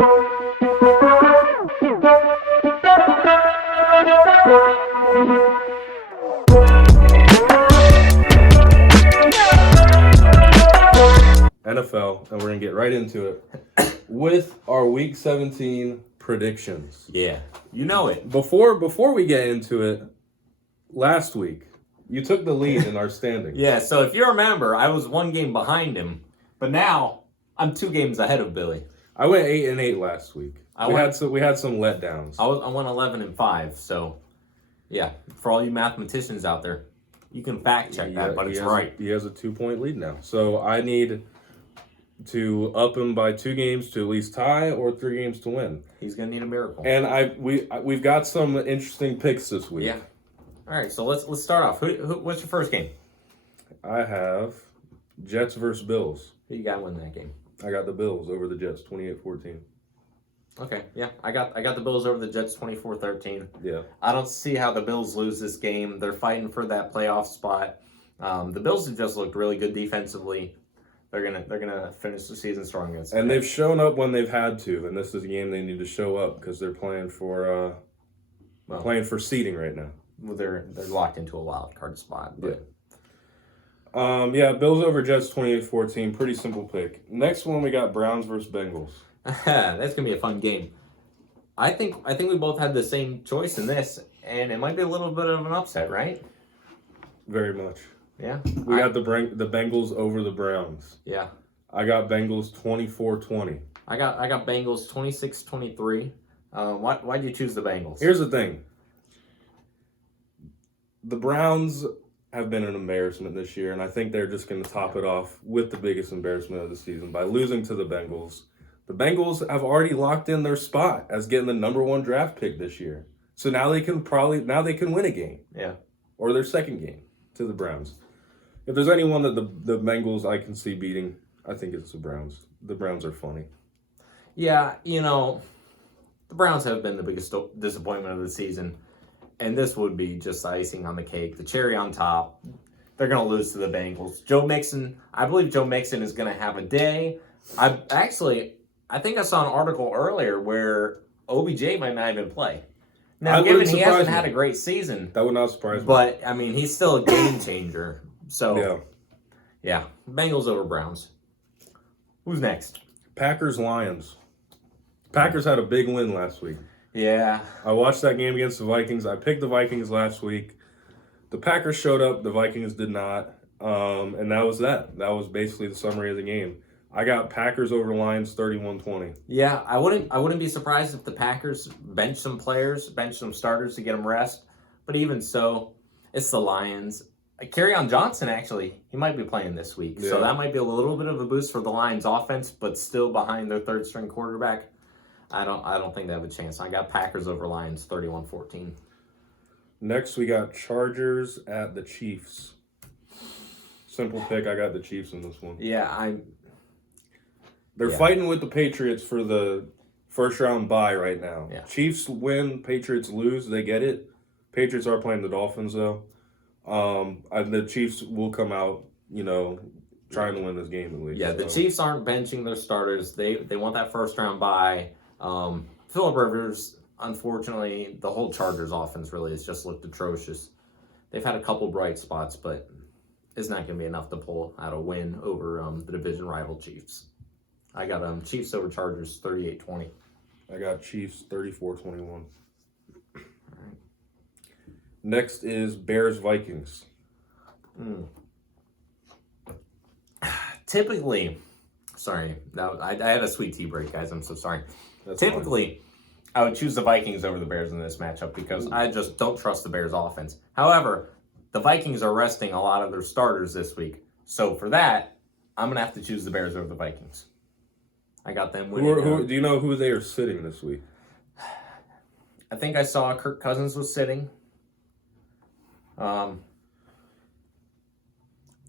NFL, and we're going to get right into it with our Week 17 predictions. Yeah, you know it. Before we get into it, last week, you took the lead in our standings. Yeah, so if you remember, I was one game behind him, but now I'm 2 games ahead of Billy. I went 8-8 last week. We had some letdowns. I went 11-5, so yeah, for all you mathematicians out there, you can fact check that, but it's right. He has a 2-point lead now. So I need to up him by 2 games to at least tie, or 3 games to win. He's gonna need a miracle. And we've got some interesting picks this week. Yeah. All right, so let's start off. What's your first game? I have Jets versus Bills. Who you got winning that game? I got the Bills over the Jets, 28-14. Okay, yeah, I got the Bills over the Jets, 24-13. Yeah, I don't see how the Bills lose this game. They're fighting for that playoff spot. The Bills have just looked really good defensively. They're gonna finish the season strong against. And they've shown up when they've had to, and this is a game they need to show up because they're playing for seeding right now. Well, they're locked into a wild card spot. But. Yeah. Bills over Jets, 28-14. Pretty simple pick. Next one, we got Browns versus Bengals. That's gonna be a fun game. I think we both had the same choice in this, and it might be a little bit of an upset, right? Very much. Yeah. We got the Bengals over the Browns. Yeah. I got Bengals 24-20. I got Bengals 26-23. Why'd you choose the Bengals? Here's the thing. The Browns have been an embarrassment this year, and I think they're just going to top it off with the biggest embarrassment of the season by losing to the Bengals. The Bengals have already locked in their spot as getting the number 1 draft pick this year. So now they can win a game. Yeah. Or their second game to the Browns. If there's anyone that the Bengals I can see beating, I think it's the Browns. The Browns are funny. Yeah, the Browns have been the biggest disappointment of the season. And this would be just icing on the cake, the cherry on top. They're going to lose to the Bengals. I believe Joe Mixon is going to have a day. I think I saw an article earlier where OBJ might not even play. Now, given he hasn't had a great season. That would not surprise me. But, I mean, he's still a game changer. So, yeah. Bengals over Browns. Who's next? Packers-Lions. Packers had a big win last week. Yeah. I watched that game against the Vikings. I picked the Vikings last week. The Packers showed up. The Vikings did not. And that was that. That was basically the summary of the game. I got Packers over Lions 31-20. Yeah, I wouldn't be surprised if the Packers bench some starters to get them rest. But even so, it's the Lions. Kerryon Johnson, actually, he might be playing this week. Yeah. So that might be a little bit of a boost for the Lions offense, but still behind their third string quarterback. I don't think they have a chance. I got Packers over Lions 31-14. Next, we got Chargers at the Chiefs. Simple pick. I got the Chiefs in this one. Yeah, They're fighting with the Patriots for the first round bye right now. Yeah. Chiefs win, Patriots lose. They get it. Patriots are playing the Dolphins, though. The Chiefs will come out, trying to win this game at least. Yeah, the Chiefs aren't benching their starters. They want that first round bye. Phillip Rivers, unfortunately, the whole Chargers offense really has just looked atrocious. They've had a couple bright spots, but it's not going to be enough to pull out a win over the division rival Chiefs. I got Chiefs over Chargers 38-20. I got Chiefs 34-21. Next is Bears-Vikings. Typically, sorry, I had a sweet tea break, guys. I'm so sorry. Typically, I would choose the Vikings over the Bears in this matchup because I just don't trust the Bears' offense. However, the Vikings are resting a lot of their starters this week. So for that, I'm going to have to choose the Bears over the Vikings. I got them winning. Do you know who they are sitting this week? I think I saw Kirk Cousins was sitting.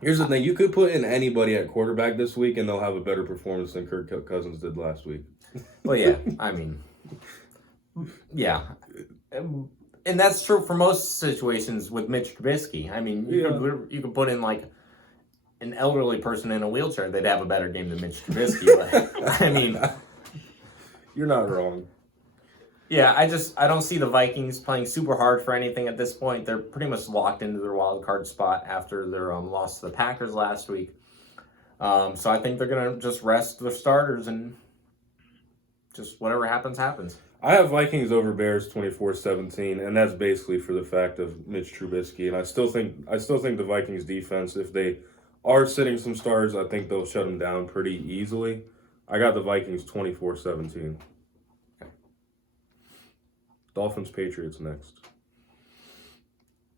Here's the thing. You could put in anybody at quarterback this week, and they'll have a better performance than Kirk Cousins did last week. Well, yeah. I mean, yeah. And that's true for most situations with Mitch Trubisky. I mean, you could put in, like, an elderly person in a wheelchair. They'd have a better game than Mitch Trubisky. But, I mean... You're not wrong. Yeah, I don't see the Vikings playing super hard for anything at this point. They're pretty much locked into their wild card spot after their loss to the Packers last week. So I think they're gonna just rest their starters and just whatever happens, happens. I have Vikings over Bears 24-17, and that's basically for the fact of Mitch Trubisky. And I still think the Vikings defense, if they are sitting some stars, I think they'll shut them down pretty easily. I got the Vikings 24-17. Okay. Dolphins Patriots next.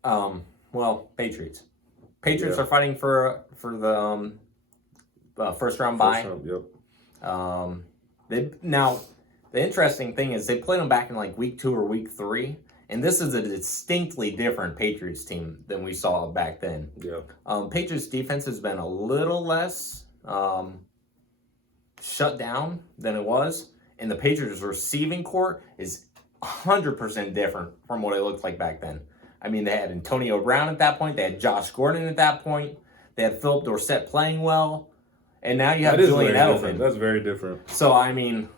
Well, Patriots. Patriots are fighting for the first round bye. Yep. The interesting thing is they played them back in like week 2 or week 3, and this is a distinctly different Patriots team than we saw back then. Yeah. Patriots defense has been a little less shut down than it was, and the Patriots receiving core is 100% different from what it looked like back then. I mean, they had Antonio Brown at that point, they had Josh Gordon at that point, they had Philip Dorsett playing well, and now you have Julian Edelman. That's very different. So I mean.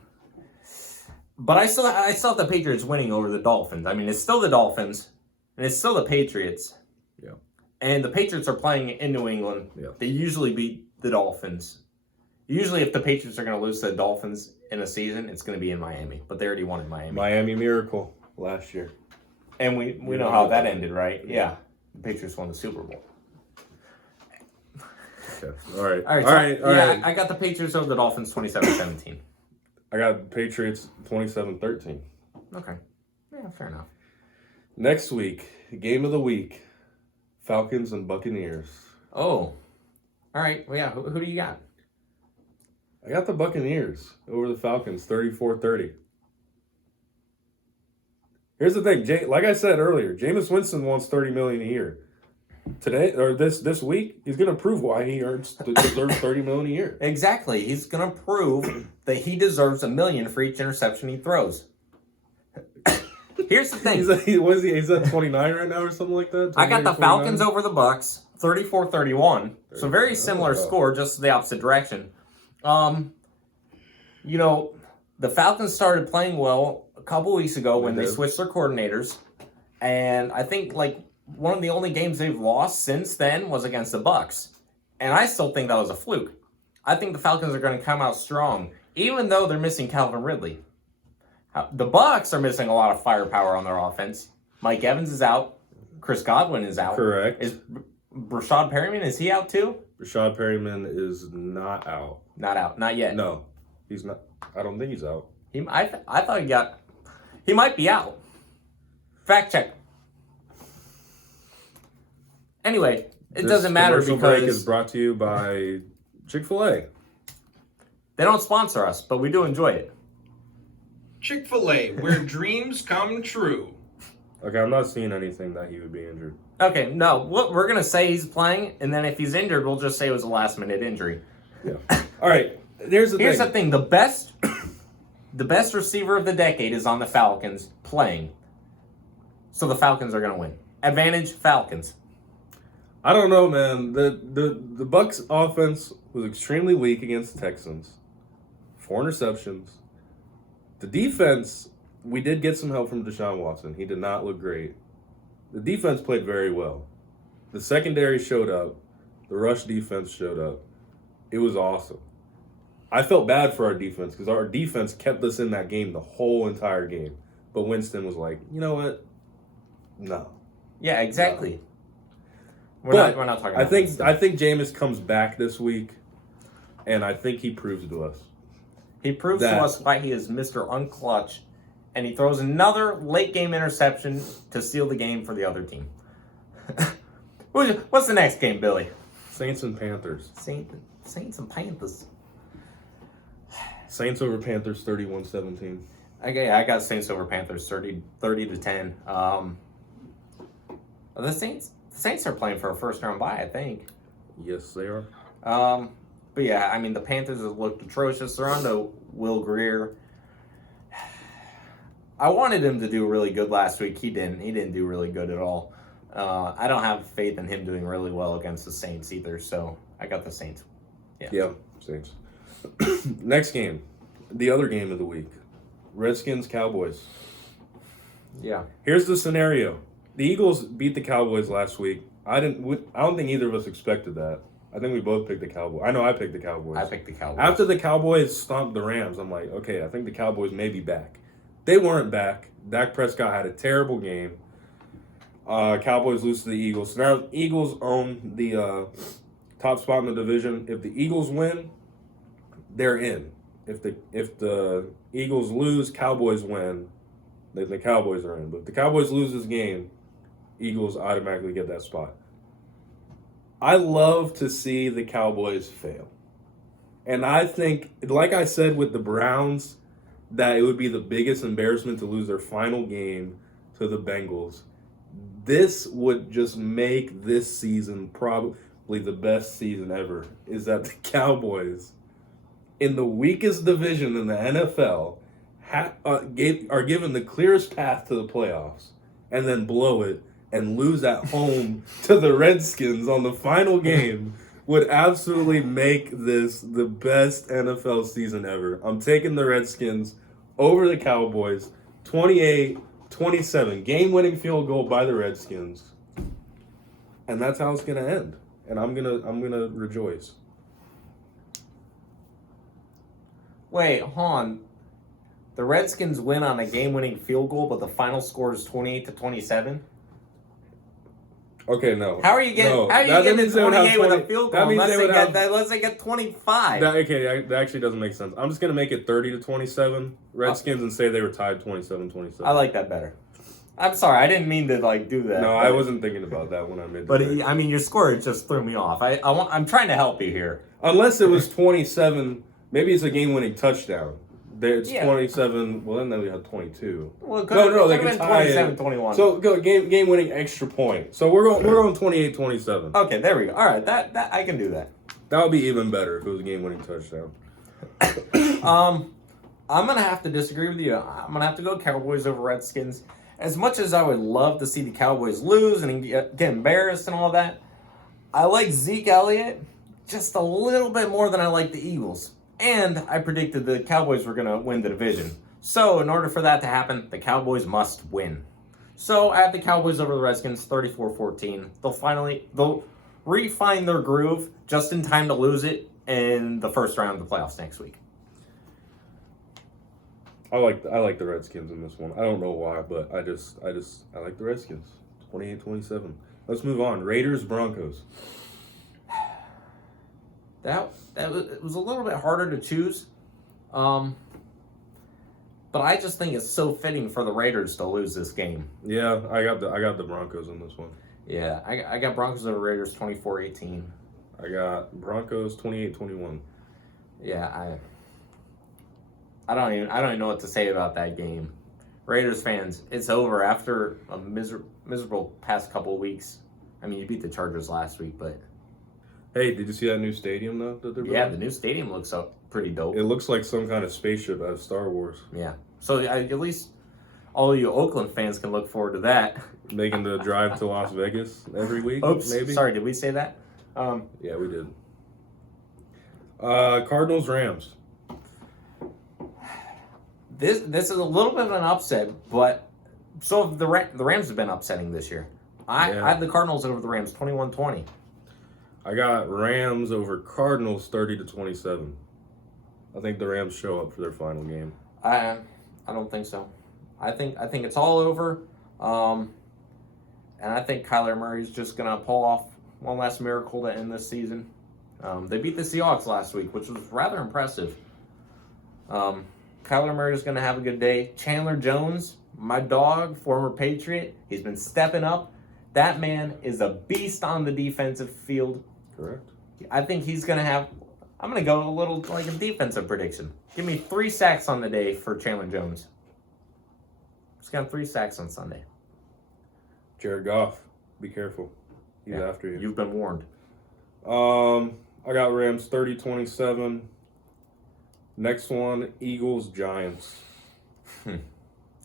But I still have the Patriots winning over the Dolphins. I mean, it's still the Dolphins, and it's still the Patriots. Yeah. And the Patriots are playing in New England. Yeah. They usually beat the Dolphins. Usually, if the Patriots are going to lose to the Dolphins in a season, it's going to be in Miami. But they already won in Miami. Miami Miracle last year. And we know how that ended, right? Yeah. The Patriots won the Super Bowl. Okay. All right. All right. I got the Patriots over the Dolphins 27-17. I got Patriots 27-13. Okay. Yeah, fair enough. Next week, game of the week, Falcons and Buccaneers. Oh. All right. Well, yeah, who do you got? I got the Buccaneers over the Falcons 34-30. Here's the thing, like I said earlier, Jameis Winston wants $30 million a year. Today or this week, he's going to prove why he deserves $30 million a year. Exactly. He's going to prove that he deserves $1 million for each interception he throws. Here's the thing. He's at 29 right now or something like that? I got the Falcons over the Bucs, 34-31. So very similar score, just the opposite direction. The Falcons started playing well a couple weeks ago when they switched their coordinators. And I think one of the only games they've lost since then was against the Bucs. And I still think that was a fluke. I think the Falcons are going to come out strong, even though they're missing Calvin Ridley. The Bucs are missing a lot of firepower on their offense. Mike Evans is out. Chris Godwin is out. Correct. Is Rashad Perryman, is he out too? Rashad Perryman is not out. Not out. Not yet. No, he's not. I don't think he's out. I thought he might be out. Fact check. Anyway, it doesn't matter because break is brought to you by Chick-fil-A. They don't sponsor us, but we do enjoy it. Chick-fil-A, where dreams come true. Okay, I'm not seeing anything that he would be injured. Okay, no, we're going to say he's playing, and then if he's injured, we'll just say it was a last-minute injury. Yeah. All right, here's the thing. The best receiver of the decade is on the Falcons playing. So the Falcons are going to win. Advantage, Falcons. I don't know, man. The Bucs offense was extremely weak against the Texans. 4 interceptions. The defense, we did get some help from Deshaun Watson. He did not look great. The defense played very well. The secondary showed up. The rush defense showed up. It was awesome. I felt bad for our defense because our defense kept us in that game the whole entire game. But Winston was like, you know what? No. Yeah, exactly. No. We're not talking about Winston. I think Jameis comes back this week, and I think he proves to us. He proves to us why he is Mr. Unclutch, and he throws another late-game interception to seal the game for the other team. What's the next game, Billy? Saints and Panthers. Saints and Panthers. Saints over Panthers 31-17. Okay, I got Saints over Panthers 30-10. The Saints are playing for a first-round bye, I think. Yes, they are. But yeah, I mean, the Panthers have looked atrocious. They're on to Will Greer. I wanted him to do really good last week. He didn't. He didn't do really good at all. I don't have faith in him doing really well against the Saints either, so I got the Saints. Yeah, Saints. Next game, the other game of the week, Redskins, Cowboys. Yeah. Here's the scenario. The Eagles beat the Cowboys last week. I don't think either of us expected that. I think we both picked the Cowboys. I know I picked the Cowboys. I picked the Cowboys. After the Cowboys stomped the Rams, I'm like, okay, I think the Cowboys may be back. They weren't back. Dak Prescott had a terrible game. Cowboys lose to the Eagles. So now Eagles own the top spot in the division. If the Eagles win, they're in. If the Eagles lose, Cowboys win, then the Cowboys are in. But if the Cowboys lose this game, Eagles automatically get that spot. I love to see the Cowboys fail. And I think, like I said with the Browns, that it would be the biggest embarrassment to lose their final game to the Bengals. This would just make this season probably the best season ever, is that the Cowboys, in the weakest division in the NFL, are given the clearest path to the playoffs and then blow it and lose at home to the Redskins on the final game would absolutely make this the best NFL season ever. I'm taking the Redskins over the Cowboys, 28-27, game-winning field goal by the Redskins. And that's how it's going to end. And I'm going to rejoice. Wait, hold on. The Redskins win on a game-winning field goal, but the final score is 28-27? Okay, no. How are you getting? No. How are you That getting means they would have to 28 with 20 a field that goal means unless they they would get have- unless they get 25? That actually doesn't make sense. I'm just going to make it 30-27 Redskins and say they were tied 27-27. I like that better. I'm sorry, I didn't mean to do that. No, but, I wasn't thinking about that when I made the But pick. I mean, your score just threw me off. I'm trying to help you here. Unless it was 27, maybe it's a game-winning touchdown. It's Yeah. 27. Well, then we had 22. Well, it No, they could can have tie been it. 27-21. So go game-winning extra point. So we're going 28-27. Okay, there we go. All right, that I can do that. That would be even better if it was a game-winning touchdown. I'm gonna have to disagree with you. I'm gonna have to go Cowboys over Redskins. As much as I would love to see the Cowboys lose and get embarrassed and all that, I like Zeke Elliott just a little bit more than I like the Eagles. And I predicted the Cowboys were going to win the division. So in order for that to happen, the Cowboys must win. So I have the Cowboys over the Redskins, 34-14. They'll refine their groove just in time to lose it in the first round of the playoffs next week. I like the Redskins in this one. I don't know why, but I like the Redskins. 28-27. Let's move on. Raiders, Broncos. It was a little bit harder to choose. But I just think it's so fitting for the Raiders to lose this game. Yeah, I got the Broncos in this one. Yeah, I got Broncos over Raiders 24-18. I got Broncos 28-21. Yeah, I don't even know what to say about that game. Raiders fans, it's over after a miserable past couple of weeks. I mean, you beat the Chargers last week, but Hey, did you see that new stadium though that they're building? yeah, the new stadium looks pretty dope. It looks like some kind of spaceship out of Star Wars. Yeah, so at least all of you Oakland fans can look forward to that. Making the drive to Las Vegas every week. Oops, maybe. sorry, did we say that? Yeah, we did. Cardinals, Rams. This is a little bit of an upset, but so the Rams have been upsetting this year. I have the Cardinals over the Rams 21-20. I got Rams over Cardinals 30-27. I think the Rams show up for their final game. I don't think so. I think it's all over. And I think Kyler Murray's just gonna pull off one last miracle to end this season. They beat the Seahawks last week, which was rather impressive. Kyler Murray's gonna have a good day. Chandler Jones, my dog, former Patriot, he's been stepping up. That man is a beast on the defensive field. Correct. I think he's gonna have. I'm gonna go a little like a defensive prediction. Give me 3 sacks on the day for Chandler Jones. He's got 3 sacks on Sunday. Jared Goff, be careful. He's after you. You've been warned. I got Rams 30-27. Next one, Eagles, Giants.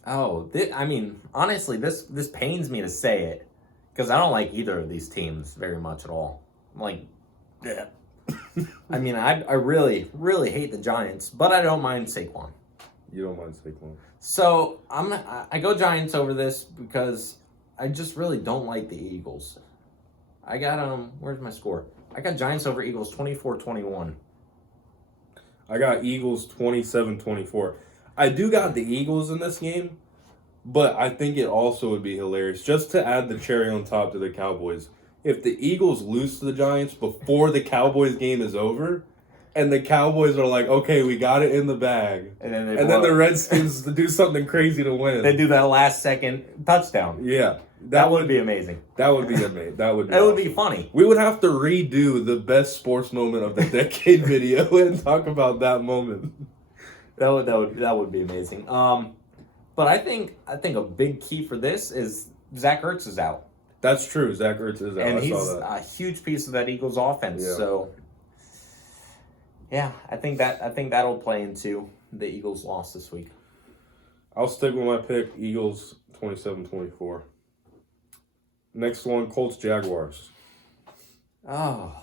Oh, I mean, honestly, this pains me to say it because I don't like either of these teams very much at all. Like, I mean, I really, really hate the Giants, but I don't mind Saquon. You don't mind Saquon. So I go Giants over this because I just really don't like the Eagles. I got where's my score? I got Giants over Eagles 24-21. I got Eagles 27-24. I do got the Eagles in this game, but I think it also would be hilarious just to add the cherry on top to the Cowboys. If the Eagles lose to the Giants before the Cowboys game is over, and the Cowboys are like, okay, we got it in the bag, And then the Redskins do something crazy to win. They do that last second touchdown. Yeah. That would be amazing. That would be amazing. That would be That would awesome. be funny. We would have to redo the best sports moment of the decade video and talk about that moment. That would be amazing. But I think a big key for this is Zach Ertz is out. That's true. Zach Ertz is out. And I he's saw that. a huge piece of that Eagles offense. Yeah. So yeah, I think that'll play into the Eagles' loss this week. I'll stick with my pick, Eagles 27-24. Next one, Colts Jaguars. Oh.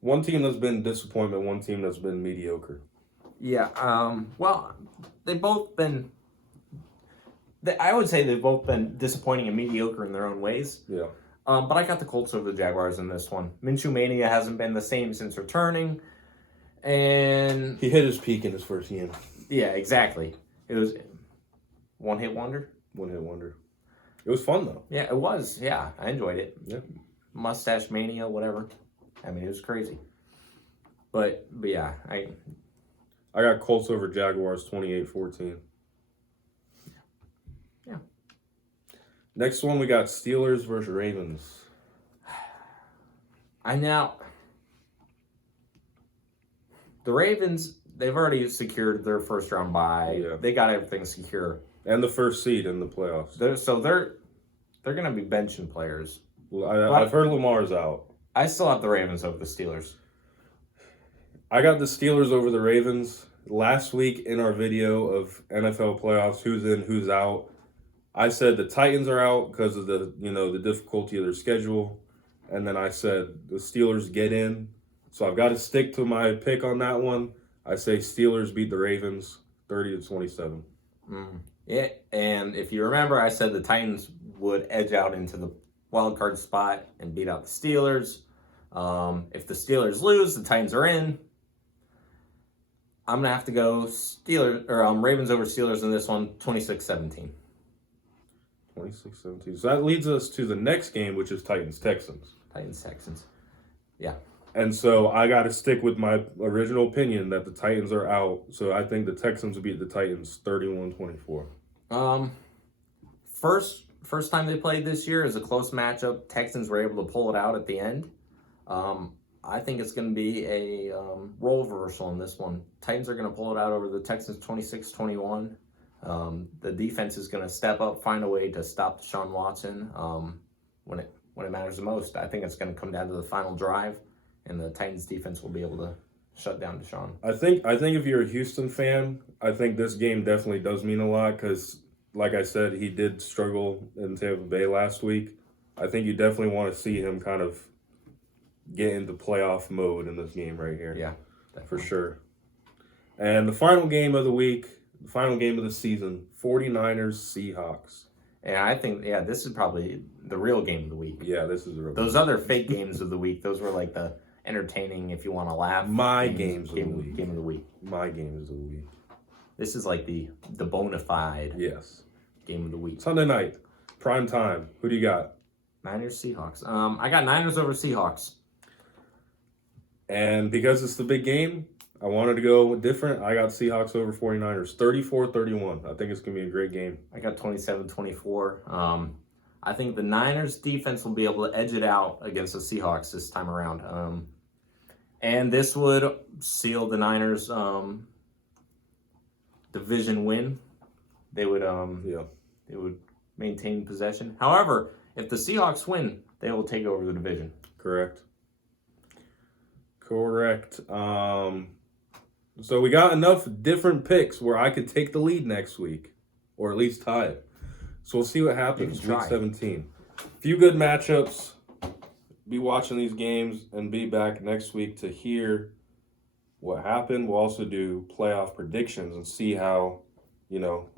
One team that's been disappointment, one team that's been mediocre. Yeah. Well, they've both been. I would say they've both been disappointing and mediocre in their own ways. Yeah. But I got the Colts over the Jaguars in this one. Minshew Mania hasn't been the same since returning, and He hit his peak in his first game. yeah, exactly. It was one hit wonder. One hit wonder. It was fun though. Yeah, it was. Yeah, I enjoyed it. Yeah. Mustache Mania, whatever. I mean, it was crazy. But yeah, I got Colts over Jaguars 28-14. Yeah. Next one, we got Steelers versus Ravens. The Ravens, they've already secured their first round bye. Yeah. They got everything secure. And the first seed in the playoffs. They're going to be benching players. I've heard Lamar's out. I still have the Ravens over the Steelers. I got the Steelers over the Ravens. Last week in our video of NFL playoffs, who's in, who's out, I said the Titans are out because of the difficulty of their schedule. And then I said the Steelers get in. So I've got to stick to my pick on that one. I say Steelers beat the Ravens 30-27. Yeah, and if you remember, I said the Titans would edge out into the wild card spot and beat out the Steelers. If the Steelers lose, the Titans are in. I'm gonna have to go Ravens over Steelers in this one, 26-17. 26-17. So that leads us to the next game, which is Titans-Texans. Texans. Yeah. And so I got to stick with my original opinion that the Titans are out. So I think the Texans beat the Titans 31-24. First time they played this year is a close matchup. Texans were able to pull it out at the end. I think it's going to be a role reversal in this one. Titans are going to pull it out over the Texans 26-21. The defense is going to step up, find a way to stop Deshaun Watson when it matters the most. I think it's going to come down to the final drive, and the Titans defense will be able to shut down Deshaun. I think if you're a Houston fan, I think this game definitely does mean a lot because, like I said, he did struggle in Tampa Bay last week. I think you definitely want to see him kind of get into playoff mode in this game right here. Yeah, for sure. And the final game of the week, the final game of the season, 49ers Seahawks. And I think, this is probably the real game of the week. Yeah, this is the real Those other fake games of the week, those were like the entertaining, if you want to laugh. My games of the week. Game of the week. My games of the week. This is like the bona fide game of the week. Sunday night, prime time. Who do you got? Niners, Seahawks. I got Niners over Seahawks. And because it's the big game, I wanted to go different. I got Seahawks over 49ers, 34-31. I think it's going to be a great game. I got 27-24. I think the Niners defense will be able to edge it out against the Seahawks this time around. And this would seal the Niners division win. They would they would maintain possession. However, if the Seahawks win, they will take over the division. Correct. So we got enough different picks where I could take the lead next week, or at least tie it. So we'll see what happens. Week 17. Few good matchups. Be watching these games and be back next week to hear what happened. We'll also do playoff predictions and see how,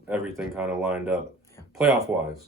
everything kind of lined up. Playoff wise,